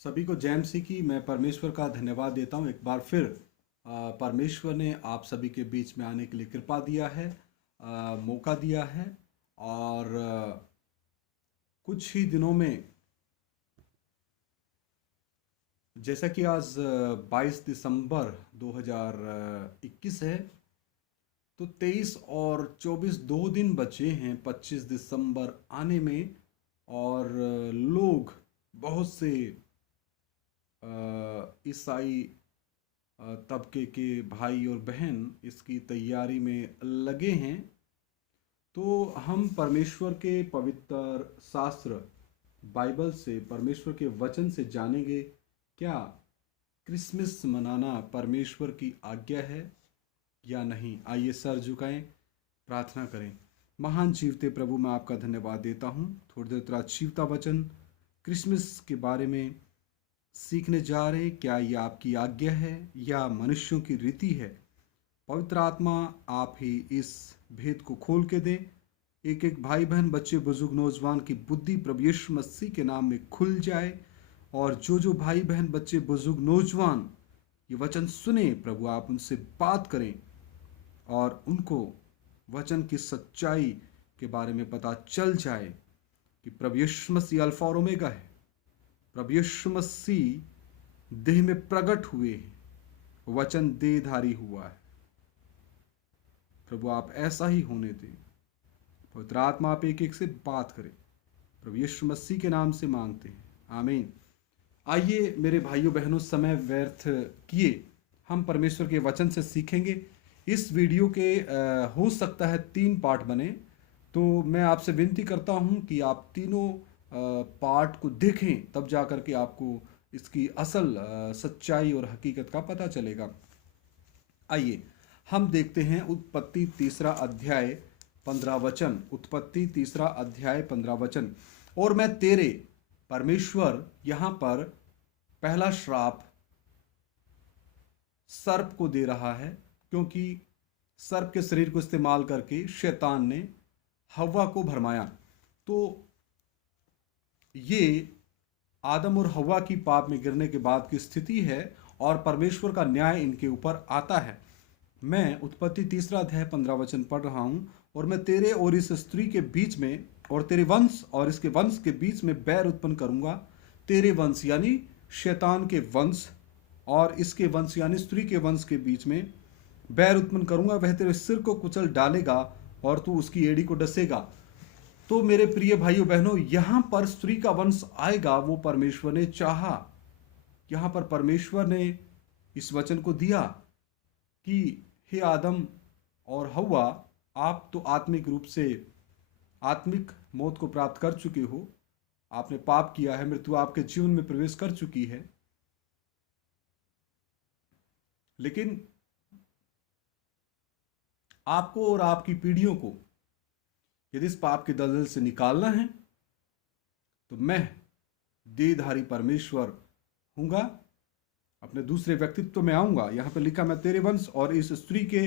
सभी को जय मसीह की। मैं परमेश्वर का धन्यवाद देता हूँ एक बार फिर। परमेश्वर ने आप सभी के बीच में आने के लिए कृपा दिया है, मौका दिया है। और कुछ ही दिनों में, जैसा कि आज 22 दिसंबर 2021 है, तो 23 और 24 2 दिन बचे हैं 25 दिसंबर आने में। और लोग, बहुत से ईसाई तबके के भाई और बहन इसकी तैयारी में लगे हैं। तो हम परमेश्वर के पवित्र शास्त्र बाइबल से, परमेश्वर के वचन से जानेंगे क्या क्रिसमस मनाना परमेश्वर की आज्ञा है या नहीं। आइए सर झुकाएं, प्रार्थना करें। महान जीवते प्रभु, मैं आपका धन्यवाद देता हूँ। थोड़ी देर तेरा जीवता वचन क्रिसमस के बारे में सीखने जा रहे हैं। क्या ये आपकी आज्ञा है या मनुष्यों की रीति है? पवित्र आत्मा, आप ही इस भेद को खोल के दें। एक एक भाई बहन, बच्चे, बुजुर्ग, नौजवान की बुद्धि प्रभु यीशु मसीह के नाम में खुल जाए। और जो जो भाई बहन, बच्चे, बुजुर्ग, नौजवान ये वचन सुने, प्रभु आप उनसे बात करें और उनको वचन की सच्चाई के बारे में पता चल जाए कि प्रभु यीशु मसीह अल्फा और ओमेगा है। प्रभु यीशु मसीह देह में प्रकट हुए हैं, वचन देहधारी हुआ है। प्रभु आप ऐसा ही होने दें। पवित्र आत्मा आप एक एक से बात करें, प्रभु यीशु मसीह के नाम से मांगते हैं, आमीन। आइए मेरे भाइयों बहनों, समय व्यर्थ किए हम परमेश्वर के वचन से सीखेंगे। इस वीडियो के हो सकता है 3 पार्ट बने, तो मैं आपसे विनती करता हूं कि आप तीनों पार्ट को देखें, तब जाकर के आपको इसकी असल सच्चाई और हकीकत का पता चलेगा। आइए हम देखते हैं उत्पत्ति 3 अध्याय 15 वचन। उत्पत्ति 3 अध्याय 15 वचन। और मैं तेरे, परमेश्वर यहां पर पहला श्राप सर्प को दे रहा है, क्योंकि सर्प के शरीर को इस्तेमाल करके शैतान ने हव्वा को भरमाया। तो ये आदम और हव्वा की पाप में गिरने के बाद की स्थिति है और परमेश्वर का न्याय इनके ऊपर आता है। मैं उत्पत्ति 3 अध्याय 15 वचन पढ़ रहा हूं। और मैं तेरे और इस स्त्री के बीच में और तेरे वंश और इसके वंश के बीच में बैर उत्पन्न करूंगा। तेरे वंश यानी शैतान के वंश और इसके वंश यानी स्त्री के वंश के बीच में बैर उत्पन्न करूंगा। वह तेरे सिर को कुचल डालेगा और तू उसकी एड़ी को डसेगा। तो मेरे प्रिय भाइयों बहनों, यहां पर स्त्री का वंश आएगा, वो परमेश्वर ने चाहा। यहां पर परमेश्वर ने इस वचन को दिया कि हे आदम और हव्वा, आप तो आत्मिक रूप से आत्मिक मौत को प्राप्त कर चुके हो। आपने पाप किया है, मृत्यु आपके जीवन में प्रवेश कर चुकी है। लेकिन आपको और आपकी पीढ़ियों को यदि इस पाप के दलदल से निकालना है, तो मैं देहधारी परमेश्वर हूंगा, अपने दूसरे व्यक्तित्व में आऊंगा। यहां पर लिखा, मैं तेरे वंश और इस स्त्री के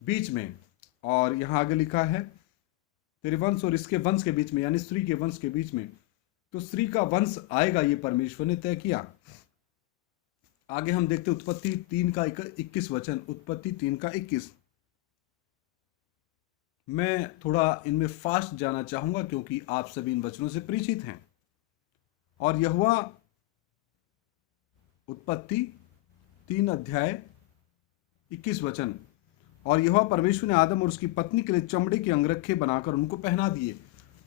बीच में, और यहां आगे लिखा है तेरे वंश और इसके वंश के बीच में, यानी स्त्री के वंश के बीच में। तो स्त्री का वंश आएगा, ये परमेश्वर ने तय किया। आगे हम देखते उत्पत्ति 3 का 21 वचन। उत्पत्ति 3 का 21। मैं थोड़ा इनमें फास्ट जाना चाहूंगा क्योंकि आप सभी इन वचनों से परिचित हैं। और यहोवा, उत्पत्ति 3 अध्याय 21 वचन। और यहोवा परमेश्वर ने आदम और उसकी पत्नी के लिए चमड़े के अंगरखे बनाकर उनको पहना दिए।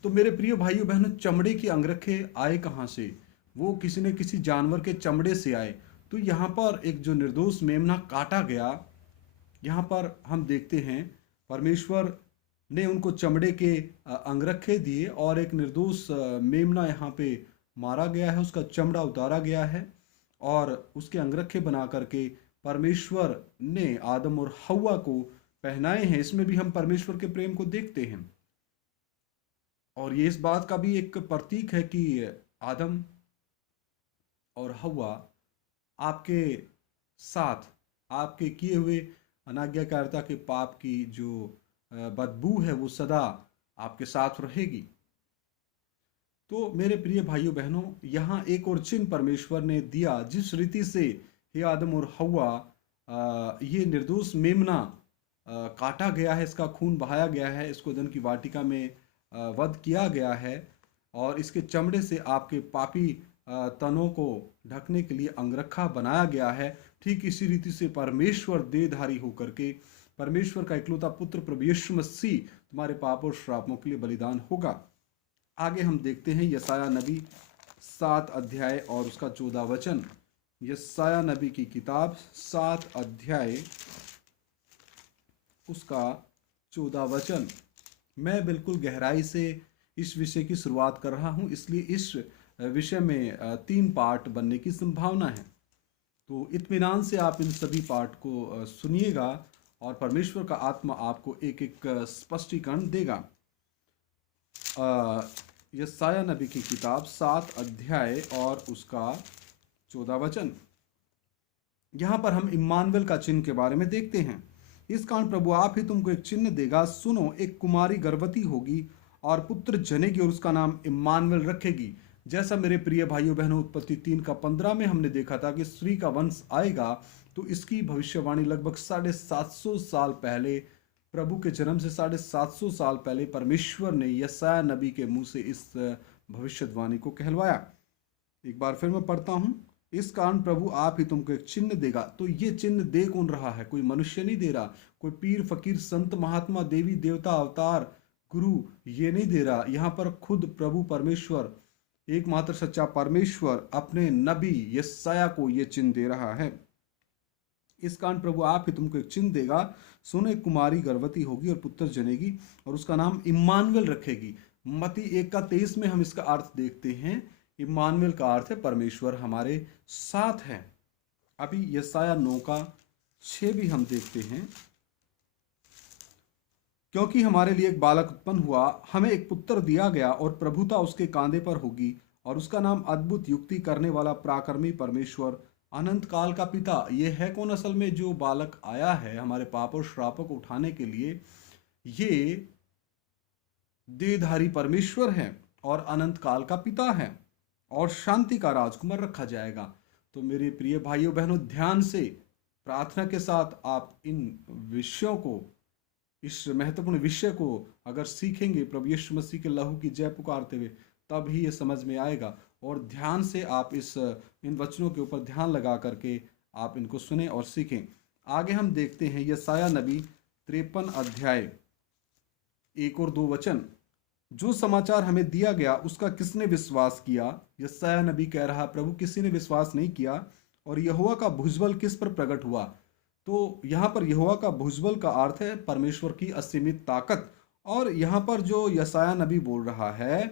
तो मेरे प्रिय भाइयों बहनों, चमड़े के अंगरखे आए कहां से? वो किसी न किसी जानवर के चमड़े से आए। तो यहां पर एक जो निर्दोष मेमना काटा गया, यहां पर हम देखते हैं परमेश्वर ने उनको चमड़े के अंगरखे दिए और एक निर्दोष मेमना यहाँ पे मारा गया है, उसका चमड़ा उतारा गया है और उसके अंगरखे बना करके परमेश्वर ने आदम और हव्वा को पहनाए हैं। इसमें भी हम परमेश्वर के प्रेम को देखते हैं। और ये इस बात का भी एक प्रतीक है कि आदम और हव्वा आपके साथ, आपके किए हुए अनाज्ञाकारिता के पाप की जो बदबू है, वो सदा आपके साथ रहेगी। तो मेरे प्रिय भाइयों बहनों, यहाँ एक और चिन्ह परमेश्वर ने दिया, जिस रीति से हे आदम और हव्वा, ये निर्दोष मेमना काटा गया है, इसका खून बहाया गया है, इसको एदन की वाटिका में वध किया गया है, और इसके चमड़े से आपके पापी तनों को ढकने के लिए अंगरखा बनाया गया है। ठीक इसी रीति से परमेश्वर देहधारी होकर के, परमेश्वर का इकलौता पुत्र प्रभु यीशु मसीह तुम्हारे पाप और श्रापों के लिए बलिदान होगा। आगे हम देखते हैं यशायाह नबी 7 अध्याय और उसका 14 वचन। यशायाह नबी की किताब 7 अध्याय उसका 14 वचन। मैं बिल्कुल गहराई से इस विषय की शुरुआत कर रहा हूं, इसलिए इस विषय में 3 पार्ट बनने की संभावना है। तो इत्मीनान से आप इन सभी पार्ट को सुनिएगा और परमेश्वर का आत्मा आपको एक एक स्पष्टीकरण देगा। यशायाह नबी की किताब 7 अध्याय और उसका 14 वचन। यहाँ पर हम इम्मानुएल का चिन्ह के बारे में देखते हैं। इस कारण प्रभु आप ही तुमको एक चिन्ह देगा, सुनो, एक कुमारी गर्भवती होगी और पुत्र जनेगी और उसका नाम इम्मानुएल रखेगी। जैसा मेरे प्रिय भाइयों बहनों उत्पत्ति 3:15 में हमने देखा था कि स्त्री का वंश आएगा, तो इसकी भविष्यवाणी लगभग 750 साल पहले, प्रभु के जन्म से 750 साल पहले परमेश्वर ने यशायाह नबी के मुंह से इस भविष्यवाणी को कहलवाया। एक बार फिर मैं पढ़ता हूं, इस कारण प्रभु आप ही तुमको एक चिन्ह देगा। तो ये चिन्ह दे कौन रहा है? कोई मनुष्य नहीं दे रहा, कोई पीर फकीर संत महात्मा देवी देवता अवतार गुरु ये नहीं दे रहा। यहाँ पर खुद प्रभु परमेश्वर, एकमात्र सच्चा परमेश्वर अपने नबी यशायाह को ये चिन्ह दे रहा है। इस कारण प्रभु आप ही तुमको एक चिन्ह देगा, सुनो, एक कुमारी गर्भवती होगी और पुत्र जनेगी और उसका नाम इम्मानुएल रखेगी। मत्ती 1:23 में हम इसका अर्थ देखते हैं। इम्मानुएल का अर्थ है परमेश्वर हमारे साथ है। अभी यशायाह 9:6 भी हम देखते हैं। क्योंकि हमारे लिए एक बालक उत्पन्न हुआ, हमें एक पुत्र दिया गया और प्रभुता उसके कांधे पर होगी और उसका नाम अद्भुत, युक्ति करने वाला, पराक्रमी परमेश्वर, अनंत काल का पिता। ये है कौन? असल में जो बालक आया है हमारे पाप और श्रापों को उठाने के लिए, ये देहधारी परमेश्वर है और अनंत काल का पिता है और शांति का राजकुमार रखा जाएगा। तो मेरे प्रिय भाइयों बहनों, ध्यान से प्रार्थना के साथ आप इन विषयों को, इस महत्वपूर्ण विषय को अगर सीखेंगे प्रभु यीशु मसीह के लहू की जय पुकारते हुए, तब ही ये समझ में आएगा। और ध्यान से आप इन वचनों के ऊपर ध्यान लगा करके आप इनको सुने और सीखें। आगे हम देखते हैं यशायाह नबी 53 अध्याय 1 और 2 वचन। जो समाचार हमें दिया गया उसका किसने विश्वास किया? यशायाह नबी कह रहा, प्रभु किसी ने विश्वास नहीं किया। और यहोवा का भुजबल किस पर प्रकट हुआ? तो यहाँ पर यहोवा का भुजबल का अर्थ है परमेश्वर की असीमित ताकत। और यहाँ पर जो यशायाह नबी बोल रहा है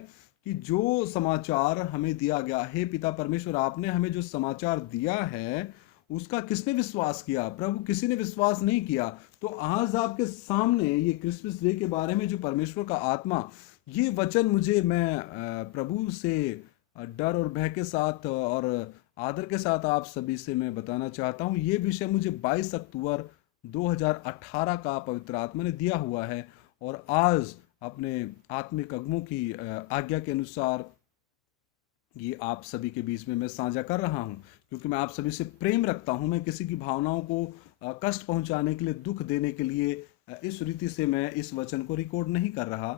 कि जो समाचार हमें दिया गया है, पिता परमेश्वर आपने हमें जो समाचार दिया है उसका किसने विश्वास किया? प्रभु किसी ने विश्वास नहीं किया। तो आज आपके सामने ये क्रिसमस डे के बारे में जो परमेश्वर का आत्मा, ये वचन मुझे, मैं प्रभु से डर और भय के साथ और आदर के साथ आप सभी से मैं बताना चाहता हूँ। ये विषय मुझे 22 अक्टूबर 2018 का पवित्र आत्मा ने दिया हुआ है और आज अपने आत्मिक अगमों की आज्ञा के अनुसार ये आप सभी के बीच में मैं साझा कर रहा हूँ, क्योंकि मैं आप सभी से प्रेम रखता हूँ। मैं किसी की भावनाओं को कष्ट पहुँचाने के लिए, दुख देने के लिए इस रीति से मैं इस वचन को रिकॉर्ड नहीं कर रहा।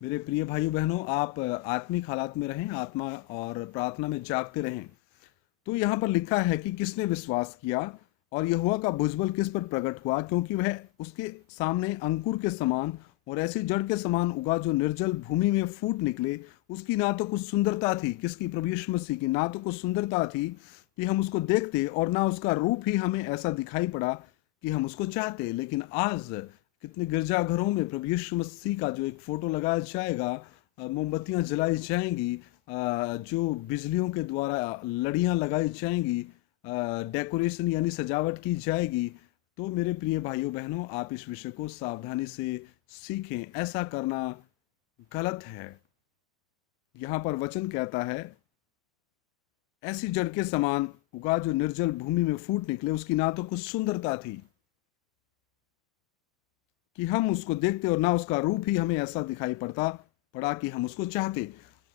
मेरे प्रिय भाइयों बहनों, आप आत्मिक हालात में रहें, आत्मा और प्रार्थना में जागते रहें। तो यहाँ पर लिखा है कि किसने विश्वास किया और यहोवा का भुजबल किस पर प्रकट हुआ, क्योंकि वह उसके सामने अंकुर के समान और ऐसी जड़ के समान उगा जो निर्जल भूमि में फूट निकले। उसकी ना तो कुछ सुंदरता थी, किसकी? प्रभु यीशु मसीह की। ना तो कुछ सुंदरता थी कि हम उसको देखते और ना उसका रूप ही हमें ऐसा दिखाई पड़ा कि हम उसको चाहते। लेकिन आज कितने गिरजाघरों में प्रभु यीशु मसीह का जो एक फोटो लगाया जाएगा, मोमबत्तियां जलाई जाएंगी, जो बिजलियों के द्वारा लड़ियां लगाई जाएंगी, डेकोरेशन यानी सजावट की जाएगी। तो मेरे प्रिय भाइयों बहनों, आप इस विषय को सावधानी से सीखें। ऐसा करना गलत है। यहाँ पर वचन कहता है, ऐसी जड़ के समान उगा जो निर्जल भूमि में फूट निकले। उसकी ना तो कुछ सुंदरता थी कि हम उसको देखते और ना उसका रूप ही हमें ऐसा दिखाई पड़ा कि हम उसको चाहते।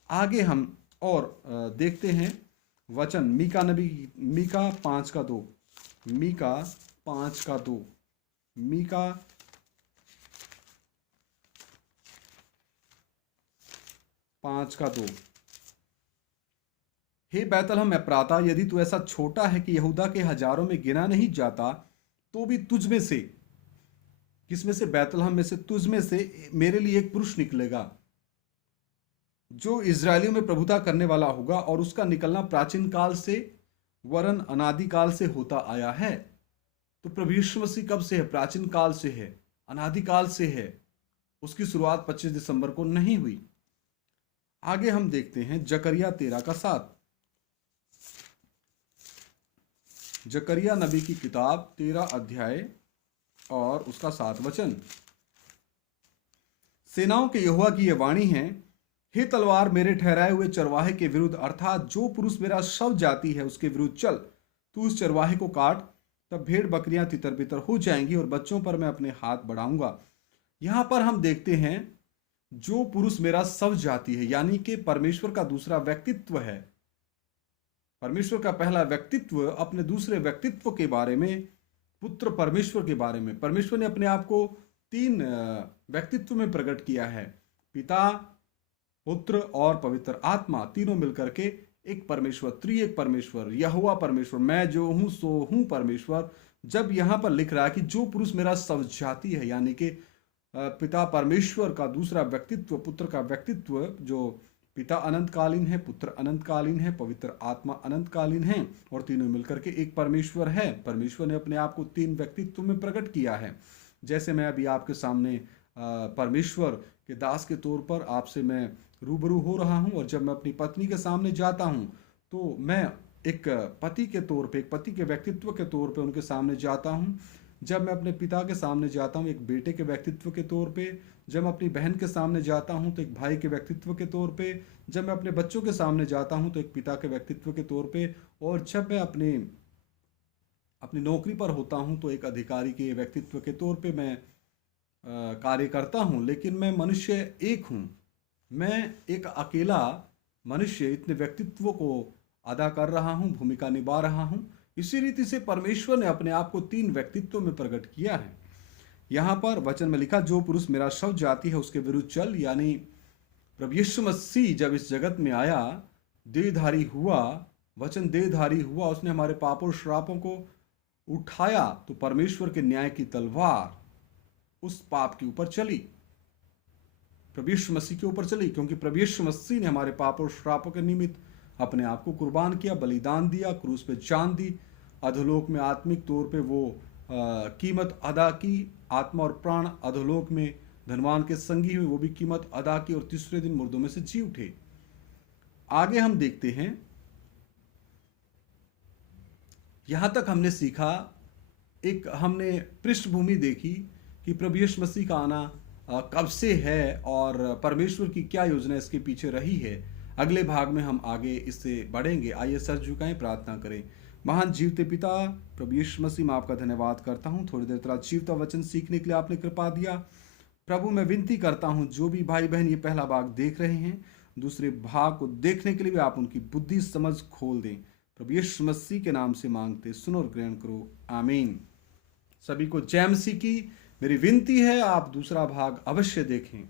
आगे हम और देखते हैं वचन मीका 5:2, मीका 5:2, मीका 5:2। हे बैतलहम एप्राता, यदि तू ऐसा छोटा है कि यहूदा के हजारों में गिना नहीं जाता, तो भी तुझ में से, किस में से? बैतलहम में से, तुझ में से मेरे लिए एक पुरुष निकलेगा जो इजरायलियों में प्रभुता करने वाला होगा, और उसका निकलना प्राचीन काल से वरन अनादिकाल से होता आया है। तो प्रभु यीशु मसीह कब से है? प्राचीन काल से है, अनादिकाल से है। उसकी शुरुआत 25 दिसंबर को नहीं हुई। आगे हम देखते हैं जकरिया 13:7। जकरिया नबी की किताब 13 अध्याय और उसका 7 वचन। सेनाओं के यहोवा की यह वाणी है, हे तलवार मेरे ठहराए हुए चरवाहे के विरुद्ध, अर्थात जो पुरुष मेरा शव जाति है उसके विरुद्ध चल। तू उस चरवाहे को काट, तब भेड़ बकरियां तितर बितर हो जाएंगी और बच्चों पर मैं अपने हाथ बढ़ाऊंगा। यहां पर हम देखते हैं जो पुरुष मेरा शव जाति है, यानी कि परमेश्वर का दूसरा व्यक्तित्व है। परमेश्वर का पहला व्यक्तित्व अपने दूसरे व्यक्तित्व के बारे में, पुत्र परमेश्वर के बारे में। परमेश्वर ने अपने आप को 3 व्यक्तित्व में प्रकट किया है, पिता, पुत्र और पवित्र आत्मा, तीनों मिलकर के एक परमेश्वर, त्रिएक परमेश्वर, यहोवा परमेश्वर, मैं जो हूं सो हूं परमेश्वर। जब यहां पर लिख रहा है कि जो पुरुष मेरा शव जाति है, यानी कि पिता परमेश्वर का दूसरा व्यक्तित्व, पुत्र का व्यक्तित्व, जो पिता अनंतकालीन है, पुत्र अनंतकालीन है, पवित्र आत्मा अनंतकालीन है, और तीनों मिलकर के एक परमेश्वर है। परमेश्वर ने अपने आप को 3 व्यक्तित्व में प्रकट किया है। जैसे मैं अभी आपके सामने परमेश्वर के दास के तौर पर आपसे मैं रूबरू हो रहा हूं, और जब मैं अपनी पत्नी के सामने जाता हूं तो मैं एक पति के तौर पे, एक पति के व्यक्तित्व के तौर पे उनके सामने जाता हूं। जब मैं अपने पिता के सामने जाता हूं एक बेटे के व्यक्तित्व के तौर पे, जब मैं अपनी बहन के सामने जाता हूं तो एक भाई के व्यक्तित्व के तौर पे, जब मैं अपने बच्चों के सामने जाता हूं तो एक पिता के व्यक्तित्व के तौर पे, और जब मैं अपनी नौकरी पर होता हूं तो एक अधिकारी के व्यक्तित्व के तौर पे मैं कार्य करता हूं। लेकिन मैं मनुष्य एक हूं, मैं एक अकेला मनुष्य इतने व्यक्तित्वों को अदा कर रहा हूं, भूमिका निभा रहा हूं। इसी रीति से परमेश्वर ने अपने आप को 3 व्यक्तित्वों में प्रकट किया है। यहां पर वचन में लिखा, जो पुरुष मेरा शव जाति है उसके विरुद्ध चल, यानी प्रभु यीशु मसीह जब इस जगत में आया, देहधारी हुआ, वचन देहधारी हुआ, उसने हमारे पापों श्रापों को उठाया, तो परमेश्वर के न्याय की तलवार उस पाप के ऊपर चली, प्रभु यीशु मसीह के ऊपर चली, क्योंकि प्रभु यीशु मसीह ने हमारे पापों और श्रापों के निमित्त अपने आप को कुर्बान किया, बलिदान दिया, क्रूस पे जान दी, अधोलोक में आत्मिक तौर पे वो कीमत अदा की, आत्मा और प्राण अधोलोक में धनवान के संगी हुए, वो भी कीमत अदा की, और तीसरे दिन मुर्दों में से जी उठे। आगे हम देखते हैं, यहां तक हमने सीखा, एक हमने पृष्ठभूमि देखी कि प्रभु यीशु मसीह का आना कब से है और परमेश्वर की क्या योजना इसके पीछे रही है। अगले भाग में हम आगे इससे बढ़ेंगे। आइए सर झुकाएं, प्रार्थना करें। महान जीवते पिता प्रभु यीशु मसीह, मैं आपका धन्यवाद करता हूं, थोड़ी देर तेरा जीवता वचन सीखने के लिए आपने कृपा दिया। प्रभु मैं विनती करता हूं, जो भी भाई बहन ये पहला भाग देख रहे हैं, दूसरे भाग को देखने के लिए भी आप उनकी बुद्धि समझ खोल दें। प्रभु यीशु मसीह के नाम से मांगते, सुनो और ग्रहण करो, आमीन। सभी को जय मसीह की मेरी विनती है, आप दूसरा भाग अवश्य देखें।